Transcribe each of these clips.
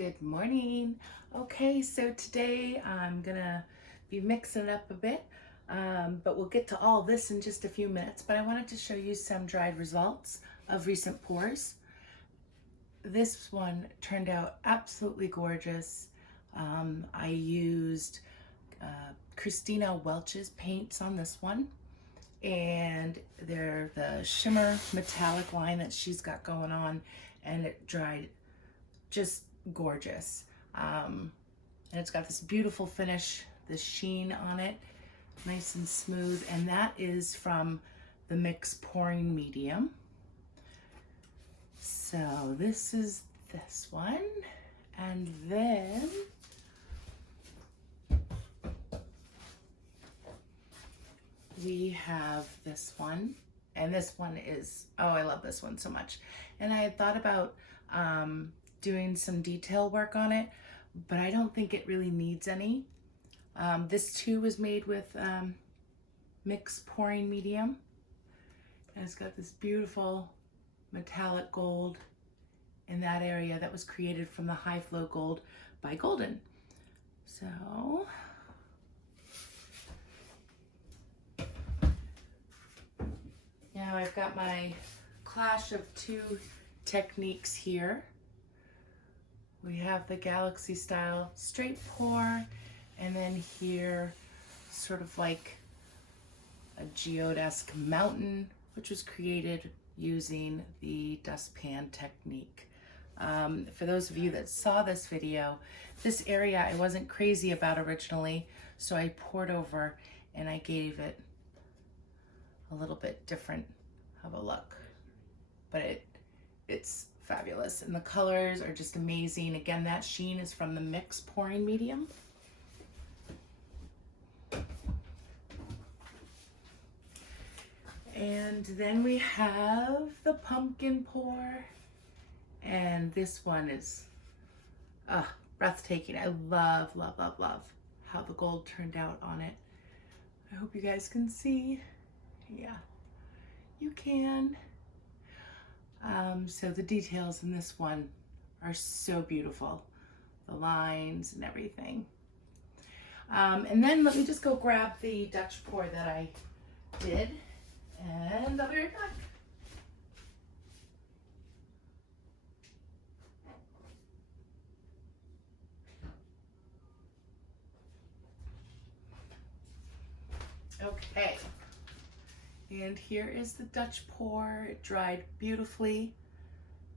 Good morning. Okay, so today I'm gonna be mixing it up a bit, but we'll get to all this in just a few minutes. But I wanted to show you some dried results of recent pours. This one turned out absolutely gorgeous. I used Christina Welch's paints on this one, and they're the shimmer metallic line that she's got going on, and it dried just gorgeous. And it's got this beautiful finish, this sheen on it, nice and smooth, and that is from the Mix pouring medium. So this is this one, and then we have this one, and this one is, oh, I love this one so much. And I had thought about doing some detail work on it, but I don't think it really needs any. This too was made with Mix pouring medium, and it's got this beautiful metallic gold in that area that was created from the high flow gold by Golden. So now I've got my clash of two techniques here. We have the Galaxy style straight pour, and then here sort of like a geodesque mountain, which was created using the dustpan technique. For those of you that saw this video, this area I wasn't crazy about originally, so I poured over and I gave it a little bit different of a look, but it's fabulous, and the colors are just amazing. Again, that sheen is from the Mix pouring medium. And then we have the pumpkin pour, and this one is breathtaking. I love, love, love, love how the gold turned out on it. I hope you guys can see. Yeah, you can. So the details in this one are so beautiful, the lines and everything. And then let me just go grab the Dutch pour that I did, and I'll be right back. Okay. And here is the Dutch pour. It dried beautifully,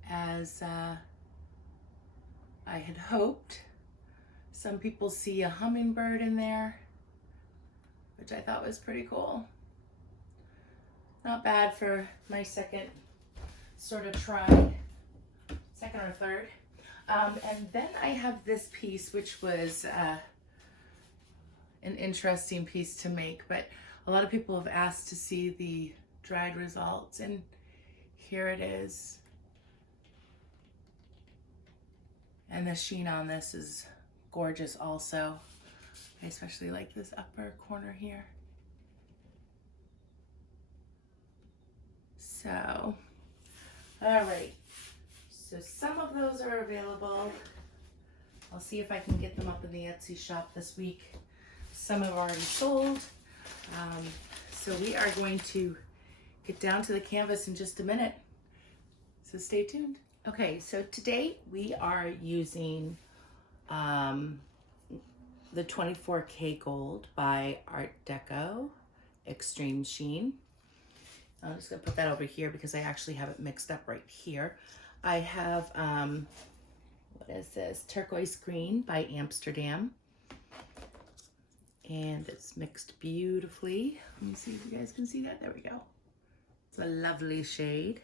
as I had hoped. Some people see a hummingbird in there, which I thought was pretty cool. Not bad for my second sort of try, second or third. And then I have this piece, which was an interesting piece to make, but a lot of people have asked to see the dried results, and here it is. And the sheen on this is gorgeous also. I especially like this upper corner here. So, all right. So some of those are available. I'll see if I can get them up in the Etsy shop this week. Some have already sold. So we are going to get down to the canvas in just a minute. So stay tuned. Okay, so today we are using the 24K Gold by Arteza Extreme Sheen. I'm just gonna put that over here because I actually have it mixed up right here. I have, what is this? Turquoise Green by Amsterdam. And it's mixed beautifully. Let me see if you guys can see that. There we go. It's a lovely shade.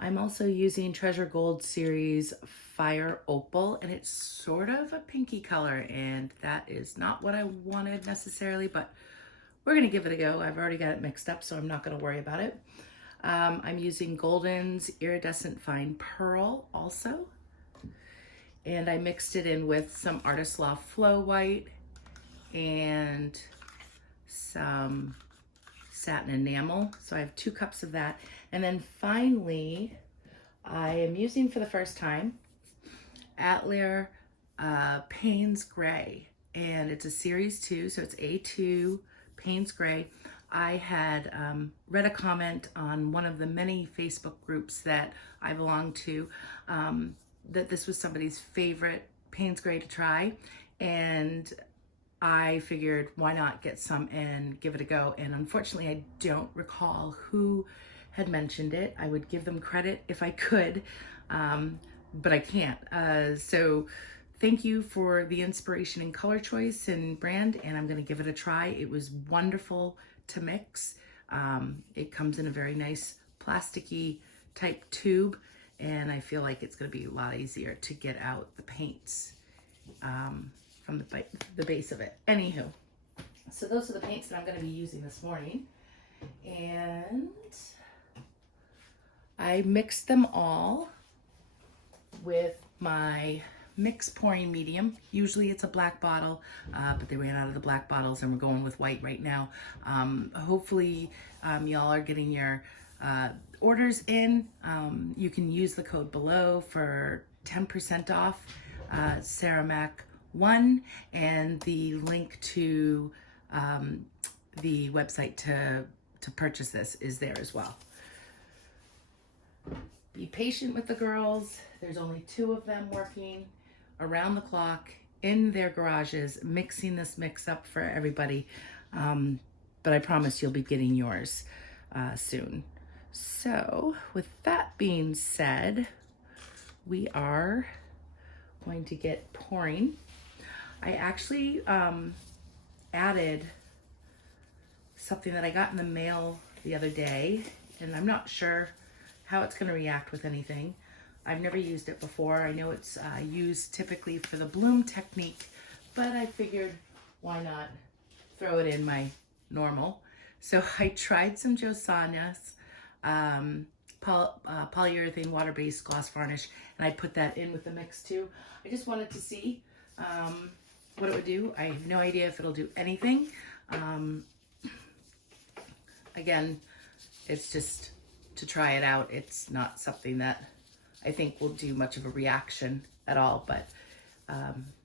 I'm also using Treasure Gold Series Fire Opal, and it's sort of a pinky color, and that is not what I wanted necessarily, but we're gonna give it a go. I've already got it mixed up, so I'm not gonna worry about it. I'm using Golden's Iridescent Fine Pearl also, and I mixed it in with some Artist Loft Flow White and some satin enamel. So I have 2 cups of that. And then finally, I am using for the first time Atelier Payne's Gray, and it's a series 2, so it's A2 Payne's Gray. I had read a comment on one of the many Facebook groups that I belong to that this was somebody's favorite Payne's Gray to try, and I figured why not get some and give it a go. And unfortunately, I don't recall who had mentioned it. I would give them credit if I could, but I can't. So thank you for the inspiration and color choice and brand, and I'm gonna give it a try. It was wonderful to mix. It comes in a very nice plasticky type tube, and I feel like it's gonna be a lot easier to get out the paints from the base of it. Anywho, so those are the paints that I'm gonna be using this morning, and I mixed them all with my mix pouring medium. Usually it's a black bottle, but they ran out of the black bottles and we're going with white right now. Hopefully y'all are getting your orders in. You can use the code below for 10% off Mack1, and the link to the website to purchase this is there as well. Be patient with the girls. There's only 2 of them working around the clock in their garages, mixing this mix up for everybody. But I promise you'll be getting yours soon. So with that being said, we are going to get pouring. I actually added something that I got in the mail the other day, and I'm not sure how it's going to react with anything. I've never used it before. I know it's used typically for the bloom technique, but I figured why not throw it in my normal. So I tried some JoSonja's polyurethane water-based gloss varnish, and I put that in with the mix too. I just wanted to see what it would do. I have no idea if it'll do anything. Again, it's just to try it out. It's not something that I think will do much of a reaction at all, but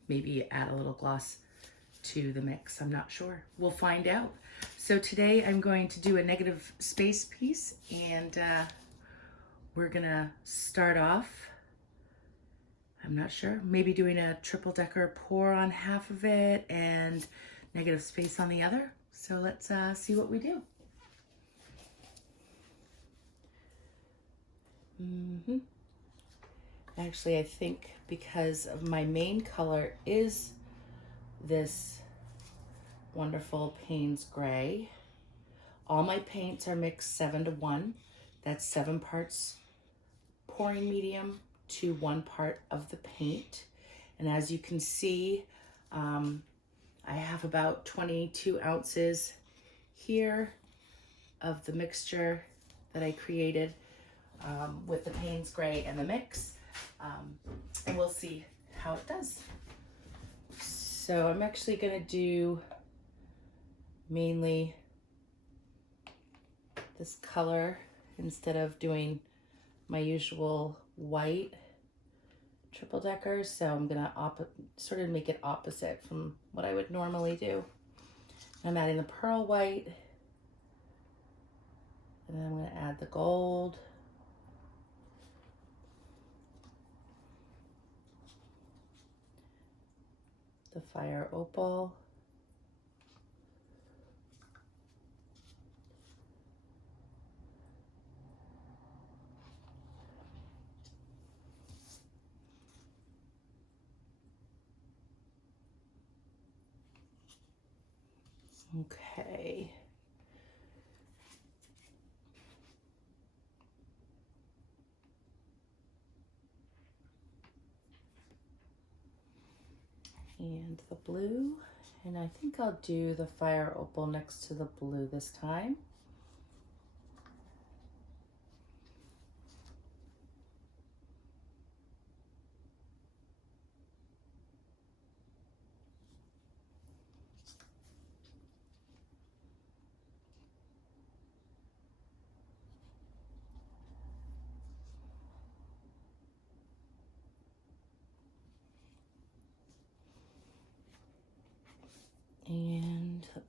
maybe add a little gloss to the mix. I'm not sure. We'll find out. So today I'm going to do a negative space piece, and we're gonna start off, I'm not sure, maybe doing a triple decker pour on half of it and negative space on the other. So let's see what we do. Actually, I think because of my main color is this wonderful Payne's Gray, all my paints are mixed 7-to-1. That's 7 parts pouring medium to 1 part of the paint. And as you can see, I have about 22 ounces here of the mixture that I created with the Payne's Gray and the mix, and we'll see how it does. So I'm actually gonna do mainly this color instead of doing my usual white triple decker. So I'm gonna sort of make it opposite from what I would normally do. I'm adding the pearl white, and then I'm gonna add the gold. The fire opal. Okay. And the blue, and I think I'll do the fire opal next to the blue this time.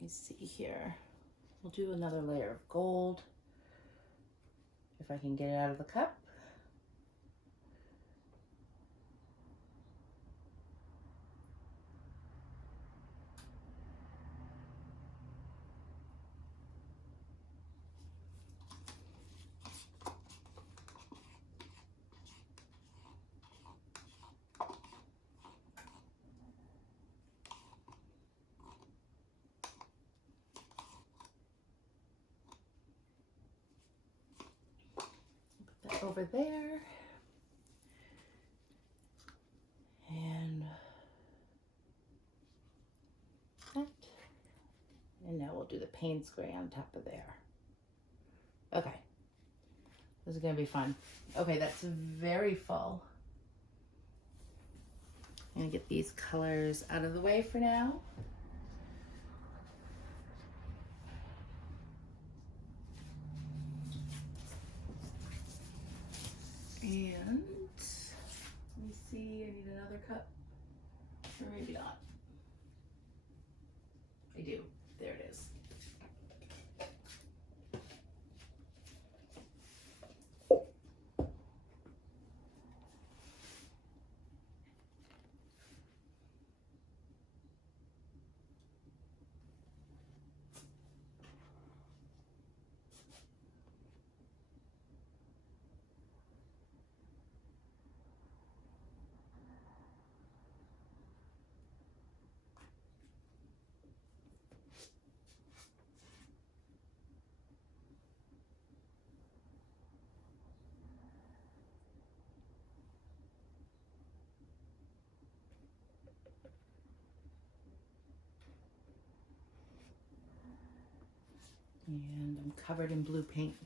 me see here. We'll do another layer of gold if I can get it out of the cup. Over there, and that, and now we'll do the Payne's gray on top of there. Okay, this is gonna be fun. Okay, that's very full. I'm gonna get these colors out of the way for now. And let me see, I need another cup, or maybe not. I do, there it is. And I'm covered in blue paint.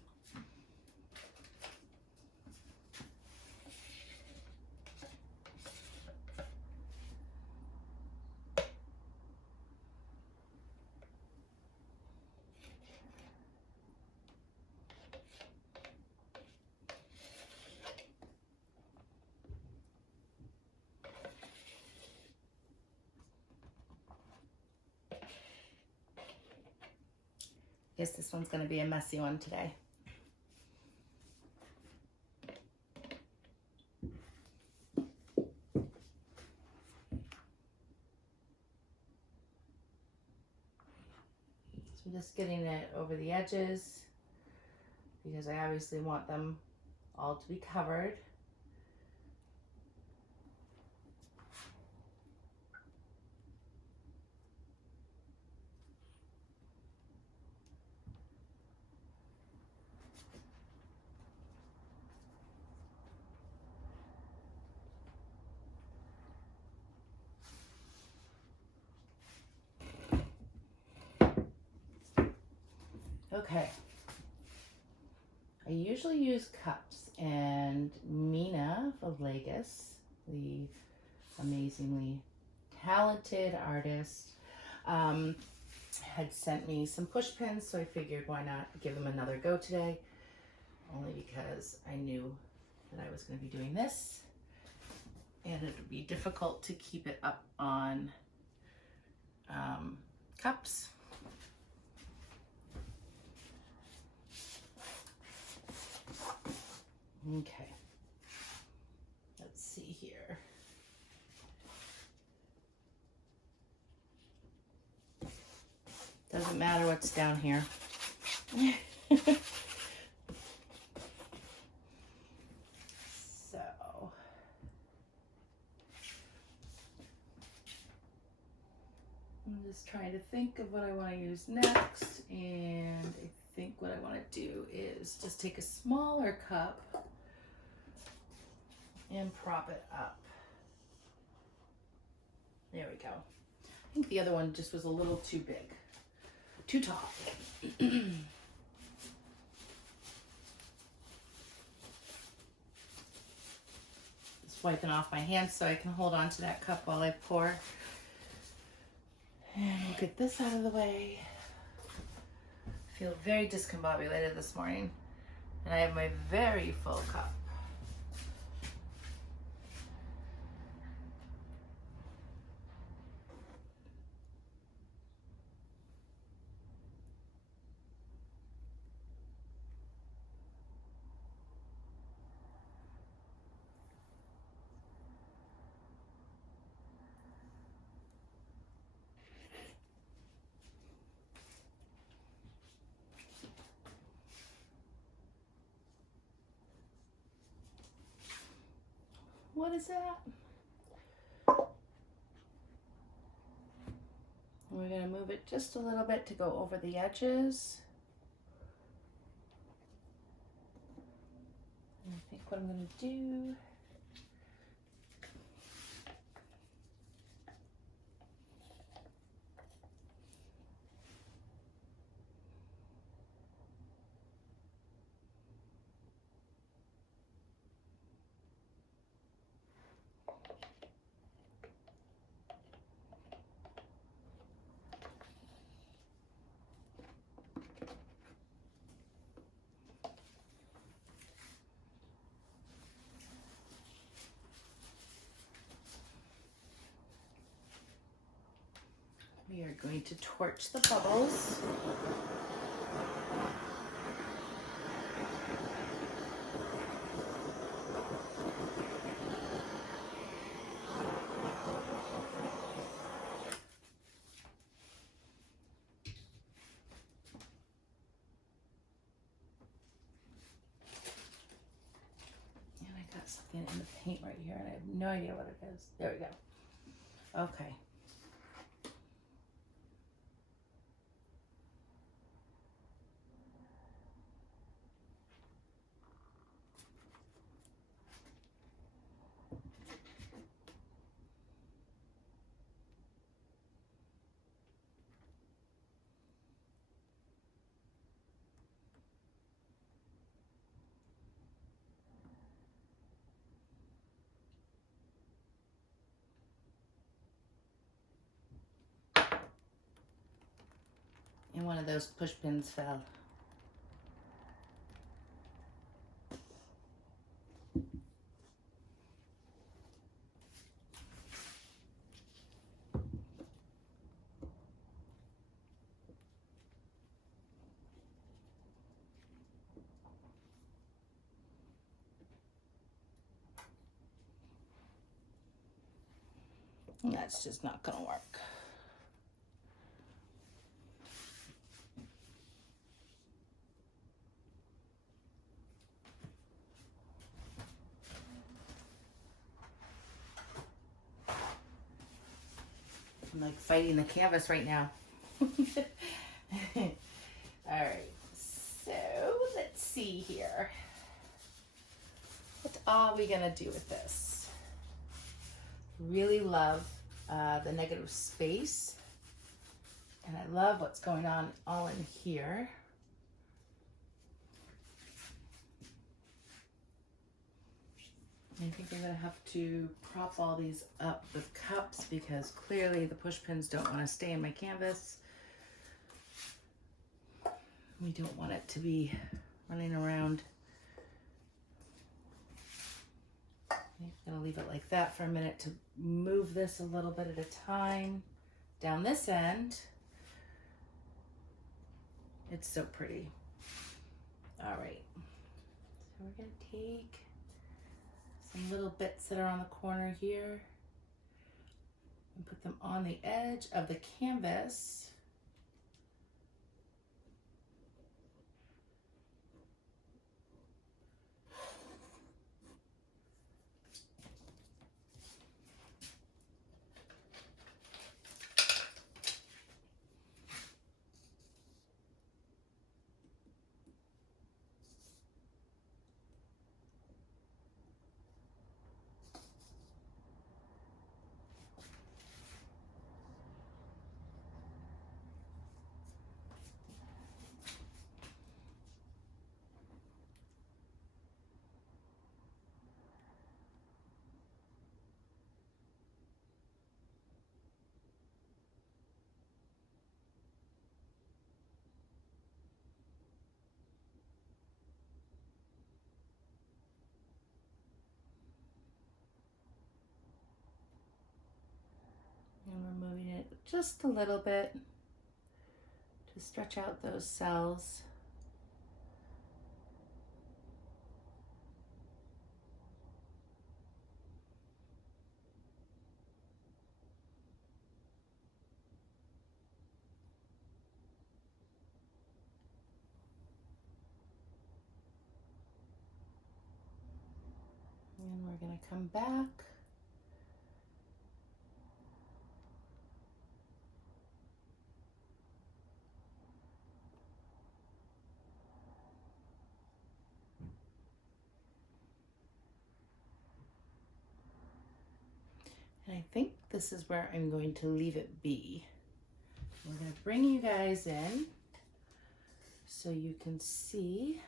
Guess this one's going to be a messy one today. So I'm just getting it over the edges because I obviously want them all to be covered. Okay, I usually use cups, and Mina Villegas, the amazingly talented artist, had sent me some push pins, so I figured why not give them another go today, only because I knew that I was going to be doing this, and it would be difficult to keep it up on cups. Okay, let's see here. Doesn't matter what's down here. So, I'm just trying to think of what I want to use next, and I think what I want to do is just take a smaller cup and prop it up. There we go. I think the other one just was a little too big, too tall. Just wiping off my hands so I can hold on to that cup while I pour. And we'll get this out of the way. I feel very discombobulated this morning, and I have my very full cup. What is that? We're going to move it just a little bit to go over the edges. And I think what I'm going to do, we are going to torch the bubbles. And I got something in the paint right here and I have no idea what it is. There we go. Okay. And one of those push pins fell. And that's just not gonna work. I'm like fighting the canvas right now. All right, so let's see here. What are we gonna do with this? Really love the negative space, and I love what's going on all in here. I think I'm gonna have to prop all these up with cups because clearly the push pins don't want to stay in my canvas. We don't want it to be running around. I'm gonna leave it like that for a minute to move this a little bit at a time. Down this end, it's so pretty. All right, so we're gonna take some little bits that are on the corner here and put them on the edge of the canvas. And we're moving it just a little bit to stretch out those cells. And we're gonna come back. And I think this is where I'm going to leave it be. We're going to bring you guys in so you can see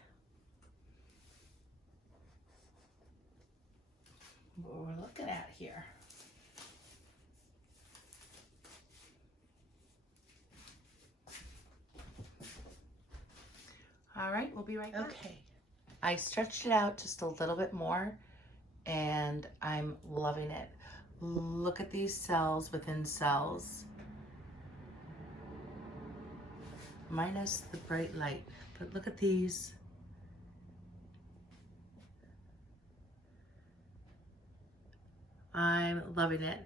what we're looking at here. All right, we'll be right back. Okay, I stretched it out just a little bit more and I'm loving it. Look at these cells within cells. Minus the bright light, but look at these. I'm loving it.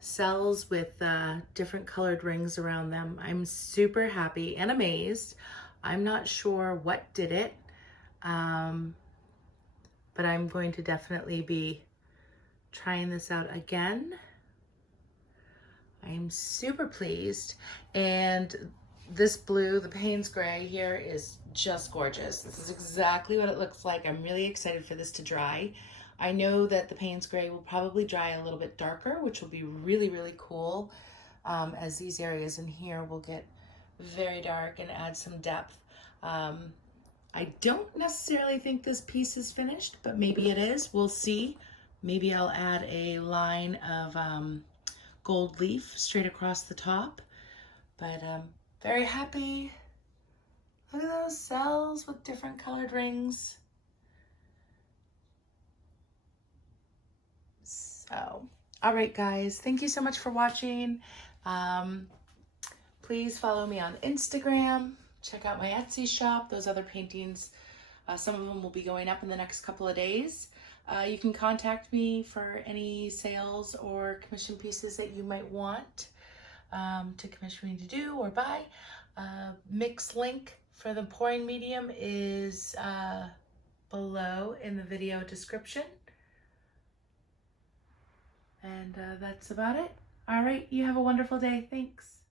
Cells with different colored rings around them. I'm super happy and amazed. I'm not sure what did it, but I'm going to definitely be trying this out again. I'm super pleased. And this blue, the Payne's Gray here, is just gorgeous. This is exactly what it looks like. I'm really excited for this to dry. I know that the Payne's Gray will probably dry a little bit darker, which will be really, really cool, as these areas in here will get very dark and add some depth. I don't necessarily think this piece is finished, but maybe it is. We'll see. Maybe I'll add a line of gold leaf straight across the top, but very happy. Look at those cells with different colored rings. So, all right, guys, thank you so much for watching. Please follow me on Instagram. Check out my Etsy shop. Those other paintings, some of them will be going up in the next couple of days. You can contact me for any sales or commission pieces that you might want to commission me to do or buy. Mix link for the pouring medium is below in the video description. And that's about it. All right, you have a wonderful day. Thanks.